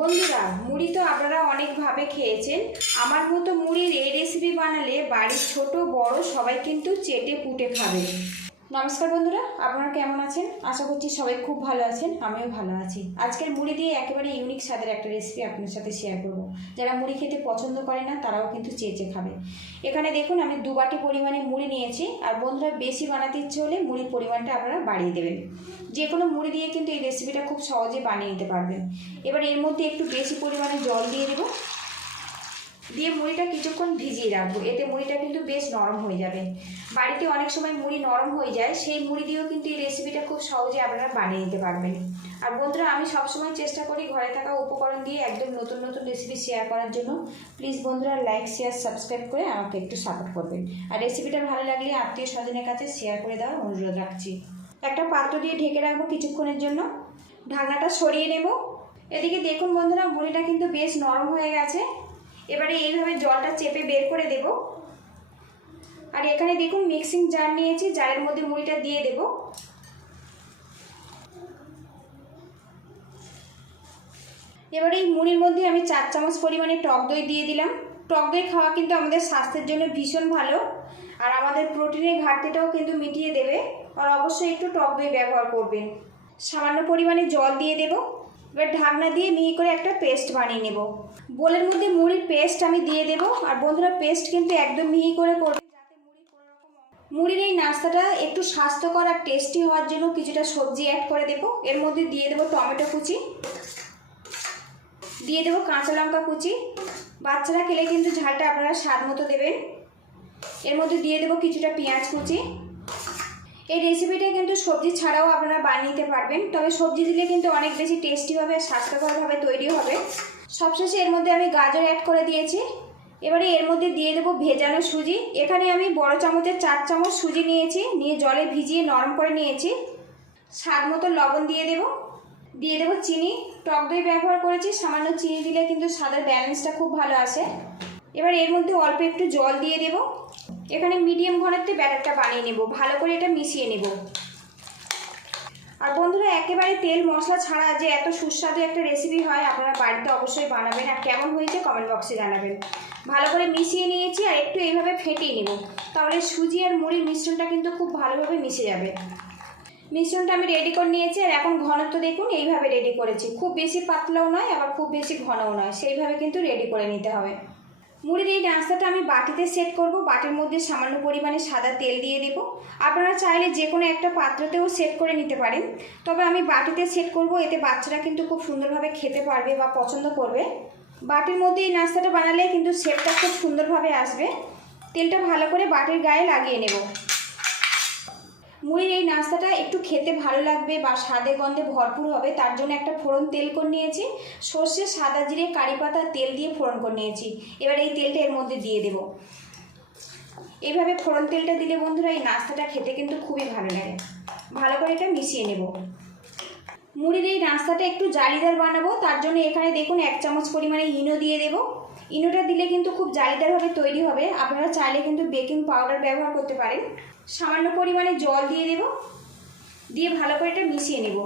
বন্ধুরা, মুড়ি তো আপনারা অনেকভাবে খেয়েছেন। আমার মতো মুড়ির এই রেসিপি বানালে বাড়ির ছোট, বড় সবাই কিন্তু চেটে পুটে খাবে। নমস্কার বন্ধুরা, আপনারা কেমন আছেন? আশা করছি সবাই খুব ভালো আছেন, আমিও ভালো আছি। আজকের মুড়ি দিয়ে একেবারে ইউনিক স্বাদের একটা রেসিপি আপনার সাথে শেয়ার করব। যারা মুড়ি খেতে পছন্দ করে না, তারাও কিন্তু চেঁচে খাবে। এখানে দেখুন, আমি দু বাটি পরিমাণে মুড়ি নিয়েছি, আর বন্ধুরা, বেশি বানাতে ইচ্ছে হলে মুড়ির পরিমাণটা আপনারা বাড়িয়ে দেবেন। যে কোনো মুড়ি দিয়ে কিন্তু এই রেসিপিটা খুব সহজে বানিয়ে নিতে পারবেন। এবার এর মধ্যে একটু বেশি পরিমাণে জল দিয়ে দেবো। দিয়ে মুড়িটা কিছুক্ষণ ভিজিয়ে রাখব। এতে মুড়িটা কিন্তু বেশ নরম হয়ে যাবে। বাড়িতে অনেক সময় মুড়ি নরম হয়ে যায়, সেই মুড়ি দিয়েও কিন্তু এই রেসিপিটা খুব সহজে আপনারা বানিয়ে নিতে পারবেন। আর বন্ধুরা, আমি সবসময় চেষ্টা করি ঘরে থাকা উপকরণ দিয়ে একদম নতুন নতুন রেসিপি শেয়ার করার জন্য। প্লিজ বন্ধুরা লাইক শেয়ার সাবস্ক্রাইব করে আমাকে একটু সাপোর্ট করবেন। আর রেসিপিটা ভালো লাগলে আত্মীয় স্বজনের কাছে শেয়ার করে দেওয়ার অনুরোধ রাখছি। একটা পাত্র দিয়ে ঢেকে রাখব কিছুক্ষণের জন্য। ঢাকনাটা সরিয়ে নেব। এদিকে দেখুন বন্ধুরা, মুড়িটা কিন্তু বেশ নরম হয়ে গেছে। এবারে এইভাবে জলটা চেপে বের করে দেব। আর এখানে দেখুন মিক্সিং জার নিয়েছি জারের মধ্যে মুড়িটা দিয়ে দেব। এবারে এই মুড়ির মধ্যে আমি চার চামচ পরিমাণে টক দই দিয়ে দিলাম। টক দই খাওয়া কিন্তু আমাদের স্বাস্থ্যের জন্য ভীষণ ভালো, আর আমাদের প্রোটিনের ঘাটতিটাও কিন্তু মিটিয়ে দেবে। আর অবশ্যই একটু টক দই ব্যবহার করবেন। সামান্য পরিমাণে জল দিয়ে দেবো। এবার ঢাকনা দিয়ে মিহি করে একটা পেস্ট বানিয়ে নেব। বোলের মধ্যে মুড়ির পেস্ট আমি দিয়ে দেবো। আর বন্ধুরা, পেস্ট কিন্তু একদম মিহি করে করবে যাতে মুড়ি কোনো রকম মুড়ির এই নাস্তাটা একটু স্বাস্থ্যকর আর টেস্টি হওয়ার জন্য কিছুটা সবজি অ্যাড করে দেবো। এর মধ্যে দিয়ে দেবো টমেটো কুচি। দিয়ে দেবো কাঁচা লঙ্কা কুচি। বাচ্চারা খেলে কিন্তু ঝালটা আপনারা স্বাদ মতো দেবেন। এর মধ্যে দিয়ে দেবো কিছুটা পেঁয়াজ কুচি। এই রেসিপিটা কিন্তু সবজি ছাড়াও আপনারা বানিয়ে নিতে পারবেন। তবে সবজি দিলে কিন্তু অনেক বেশি টেস্টি হবে আর স্বাস্থ্যকরভাবে তৈরি হবে। সবশেষে এর মধ্যে আমি গাজর অ্যাড করে দিয়েছি। এবারে এর মধ্যে দিয়ে দেবো ভেজানো সুজি। এখানে আমি বড় চামচের চার চামচ সুজি নিয়েছি। নিয়ে জলে ভিজিয়ে নরম করে নিয়েছি। স্বাদ মতো লবণ দিয়ে দেবো। দিয়ে দেবো চিনি। টক দই ব্যবহার করেছি। সামান্য চিনি দিলে কিন্তু স্বাদের ব্যালেন্সটা খুব ভালো আসে। এবার এর মধ্যে অল্প একটু জল দিয়ে দেবো। এখানে মিডিয়াম ঘনত্বে ব্যাটারটা বানিয়ে নেব, ভালো করে এটা মিশিয়ে নেব। আর বন্ধুরা, একেবারে তেল মশলা ছাড়া যে এত সুস্বাদু একটা রেসিপি হয়, আপনারা বাড়িতে অবশ্যই বানাবেন। আর কেমন হয়েছে কমেন্ট বক্সে জানাবেন। ভালো করে মিশিয়ে নিয়েছি আর একটু এইভাবে ফেটিয়ে নেব। তাহলে সুজি আর মুড়ির মিশ্রণটা কিন্তু খুব ভালোভাবে মিশে যাবে। মিশ্রণটা আমি রেডি করে নিয়েছি আর এখন ঘনত্ব দেখুন, এইভাবে রেডি করেছি। খুব বেশি পাতলাও নয়, আবার খুব বেশি ঘনও নয়। সেইভাবে কিন্তু রেডি করে নিতে হবে। মুড়ির এই নাস্তাটা আমি বাটিতে সেট করব। বাটির মধ্যে সামান্য পরিমাণে সাদা তেল দিয়ে দেব। আপনারা চাইলে যে কোনো একটা পাত্রতেও সেট করে নিতে পারেন। তবে আমি বাটিতে সেট করব, এতে বাচ্চারা কিন্তু খুব সুন্দরভাবে খেতে পারবে বা পছন্দ করবে। বাটির মধ্যে এই নাস্তাটা বানালে কিন্তু সেটটা খুব সুন্দরভাবে আসবে। তেলটা ভালো করে বাটির গায়ে লাগিয়ে নেব। মুড়ির এই নাস্তাটা একটু খেতে ভালো লাগবে বা স্বাদে গন্ধে ভরপুর হবে, তার জন্য একটা ফোড়ন তেল করে নিয়েছি। সর্ষে, সাদা জিরে, কারি পাতা, তেল দিয়ে ফোড়ন করে নিয়েছি। এবার এই তেলটা এর মধ্যে দিয়ে দেব। এইভাবে ফোড়ন তেলটা দিলে বন্ধুরা এই নাস্তাটা খেতে কিন্তু খুবই ভালো লাগে। ভালো করে এটা মিশিয়ে নেব। মুড়ির এই নাস্তাটা একটু জালিদার বানাবো, তার জন্য এখানে দেখুন এক চামচ পরিমাণে ইনো দিয়ে দেব। ইনোটা দিলে কিন্তু খুব জালিদারভাবে তৈরি হবে। আপনারা চাইলে কিন্তু বেকিং পাউডার ব্যবহার করতে পারেন। সামান্য পরিমাণে জল দিয়ে দেব। দিয়ে ভালো করে এটা মিশিয়ে নেব।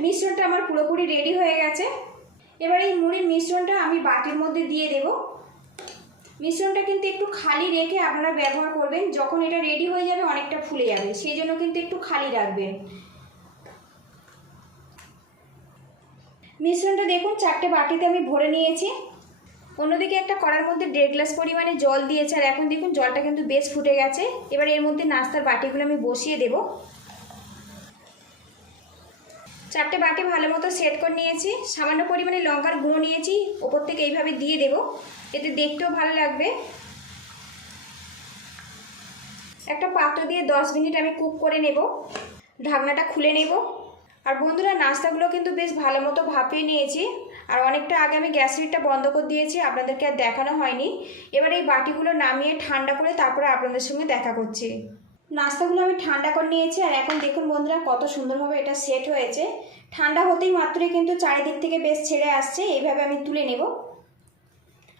মিশ্রণটা আমার পুরোপুরি রেডি হয়ে গেছে। এবার এই মুড়ির মিশ্রণটা আমি বাটির মধ্যে দিয়ে দেব। মিশ্রণটা কিন্তু একটু খালি রেখে আপনারা ব্যবহার করবেন। যখন এটা রেডি হয়ে যাবে, অনেকটা ফুলে যাবে। সেই জন্য কিন্তু একটু খালি রাখবেন। মিশ্রণটা দেখুন, চারটে বাটিতে আমি ভরে নিয়েছি। অন্যদিকে একটা কড়ার মধ্যে দেড় গ্লাস পরিমাণে জল দিয়েছে, আর এখন দেখুন জলটা কিন্তু বেশ ফুটে গেছে। এবার এর মধ্যে নাস্তার বাটিগুলো আমি বসিয়ে দেব। চারটে বাটি ভালো মতো সেট করে নিয়েছি, সামান্য পরিমাণে লঙ্কার গুঁড়ো নিয়েছি, ওপর থেকে এইভাবে দিয়ে দেব, এতে দেখতেও ভালো লাগবে। একটা পাত্র দিয়ে দশ মিনিট আমি কুক করে নেব। ঢাকনাটা খুলে নেব। আর বন্ধুরা, নাস্তাগুলো কিন্তু বেশ ভালো মতো ভাপিয়ে নিয়েছি। আর অনেকটা আগে আমি গ্যাস লিডটা বন্ধ করে দিয়েছি, আপনাদেরকে আর দেখানো হয়নি। এবার এই বাটিগুলো নামিয়ে ঠান্ডা করে তারপরে আপনাদের সঙ্গে দেখা করছি। নাস্তাগুলো আমি ঠান্ডা করে নিয়েছি, আর এখন দেখুন বন্ধুরা, কত সুন্দরভাবে এটা সেট হয়েছে। ঠান্ডা হতেই মাত্রই কিন্তু চারিদিক থেকে বেশ ছেড়ে আসছে, এইভাবে আমি তুলে নেব।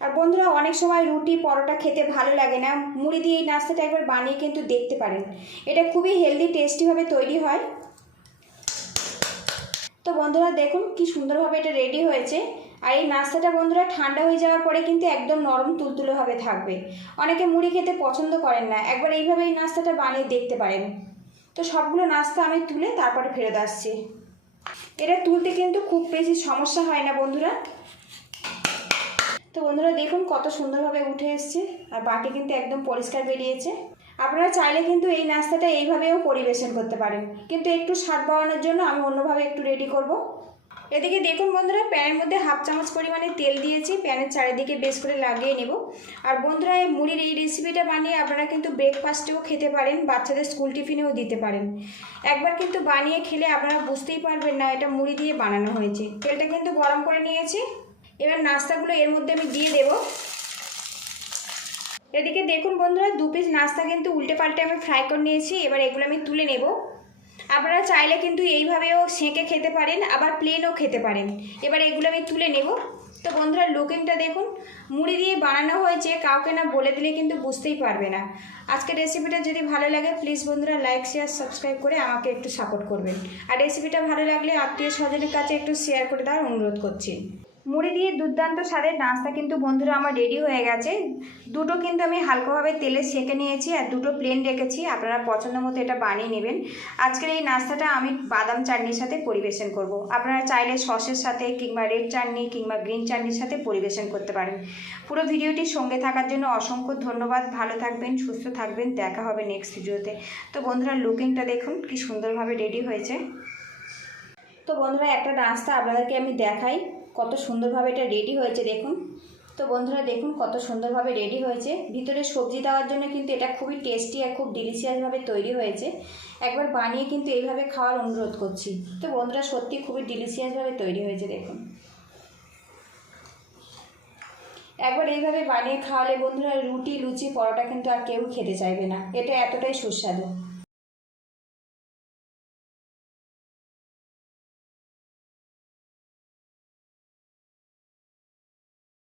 আর বন্ধুরা, অনেক সময় রুটি, পরোটা খেতে ভালো লাগে না। মুড়ি দিয়ে এই নাস্তাটা একবার বানিয়ে কিন্তু দেখতে পারেন। এটা খুবই হেলদি টেস্টিভাবে তৈরি হয়। তো বন্ধুরা দেখুন কি সুন্দরভাবে এটা রেডি হয়েছে। আর এই নাস্তাটা বন্ধুরা ঠান্ডা হয়ে যাওয়ার পরে কিন্তু একদম নরম তুলতুলোভাবে থাকবে। অনেকে মুড়ি খেতে পছন্দ করেন না। একবার এইভাবে এই নাস্তাটা বানিয়ে দেখতে পারেন। তো সবগুলো নাস্তা আমি তুলে তারপরে ফেরত আসছি। এটা তুলতে কিন্তু খুব বেশি সমস্যা হয় না বন্ধুরা। তো বন্ধুরা দেখুন কত সুন্দরভাবে উঠে এসছে। আর বাটি কিন্তু একদম পরিষ্কার বেরিয়েছে। আপনারা চাইলে কিন্তু এই নাস্তাটা এইভাবেও পরিবেশন করতে পারেন। কিন্তু একটু স্বাদ বাড়ানোর জন্য আমি অন্যভাবে একটু রেডি করব। এদিকে দেখুন বন্ধুরা, প্যানের মধ্যে হাফ চামচ পরিমাণে তেল দিয়েছি। প্যানের চারিদিকে বেশ করে লাগিয়ে নেব। আর বন্ধুরা, এই মুড়ির এই রেসিপিটা বানিয়ে আপনারা কিন্তু ব্রেকফাস্টেও খেতে পারেন, বাচ্চাদের স্কুল টিফিনেও দিতে পারেন। একবার কিন্তু বানিয়ে খেলে আপনারা বুঝতেই পারবেন না এটা মুড়ি দিয়ে বানানো হয়েছে। তেলটা কিন্তু গরম করে নিয়েছি। এবার নাস্তাগুলো এর মধ্যে আমি দিয়ে দেবো। এদিকে দেখুন বন্ধুরা, দু পিস নাস্তা কিন্তু উল্টে পাল্টে আমি ফ্রাই করে নিয়েছি, এবার এগুলো আমি তুলে নেব। আপনারা চাইলে কিন্তু এইভাবেও সেঁকে খেতে পারেন, আবার প্লেনও খেতে পারেন। এবার এগুলো আমি তুলে নেব। তো বন্ধুরা লুকিংটা দেখুন, মুড়ি দিয়ে বানানো হয়েছে, কাউকে না বলে দিলে কিন্তু বুঝতেই পারবে না। আজকের রেসিপিটা যদি ভালো লাগে প্লিজ বন্ধুরা লাইক শেয়ার সাবস্ক্রাইব করে আমাকে একটু সাপোর্ট করবেন। আর রেসিপিটা ভালো লাগলে আত্মীয় স্বজনের কাছে একটু শেয়ার করে দেওয়ার অনুরোধ করছি। মুড়ি দিয়ে দুর্দান্ত স্বাদের নাস্তা কিন্তু বন্ধুরা আমার রেডি হয়ে গেছে। দুটো কিন্তু আমি হালকাভাবে তেলে সেঁকে নিয়েছি আর দুটো প্লেন রেখেছি। আপনারা পছন্দ মতো এটা বানিয়ে নেবেন। আজকের এই নাস্তাটা আমি বাদাম চাটনির সাথে পরিবেশন করব। আপনারা চাইলে সসের সাথে কিংবা রেড চাটনি কিংবা গ্রিন চাটনির সাথে পরিবেশন করতে পারেন। পুরো ভিডিওটির সঙ্গে থাকার জন্য অসংখ্য ধন্যবাদ। ভালো থাকবেন, সুস্থ থাকবেন। দেখা হবে নেক্সট ভিডিওতে। তো বন্ধুরা লুকিংটা দেখুন, কি সুন্দরভাবে রেডি হয়েছে। তো বন্ধুরা, একটা নাস্তা আপনাদেরকে আমি দেখাই। কত সুন্দরভাবে এটা রেডি হয়েছে দেখুন। তো বন্ধুরা দেখুন কত সুন্দরভাবে রেডি হয়েছে। ভিতরে সবজি দেওয়ার জন্য কিন্তু এটা খুবই টেস্টি আর খুব ডিলিশিয়াসভাবে তৈরি হয়েছে। একবার বানিয়ে কিন্তু এইভাবে খাওয়ার অনুরোধ করছি। তো বন্ধুরা সত্যি খুবই ডিলিশিয়াসভাবে তৈরি হয়েছে দেখুন। একবার এইভাবে বানিয়ে খাওয়ালে বন্ধুরা রুটি, লুচি, পরোটা কিন্তু আর কেউ খেতে চাইবে না। এটা এতটাই সুস্বাদু।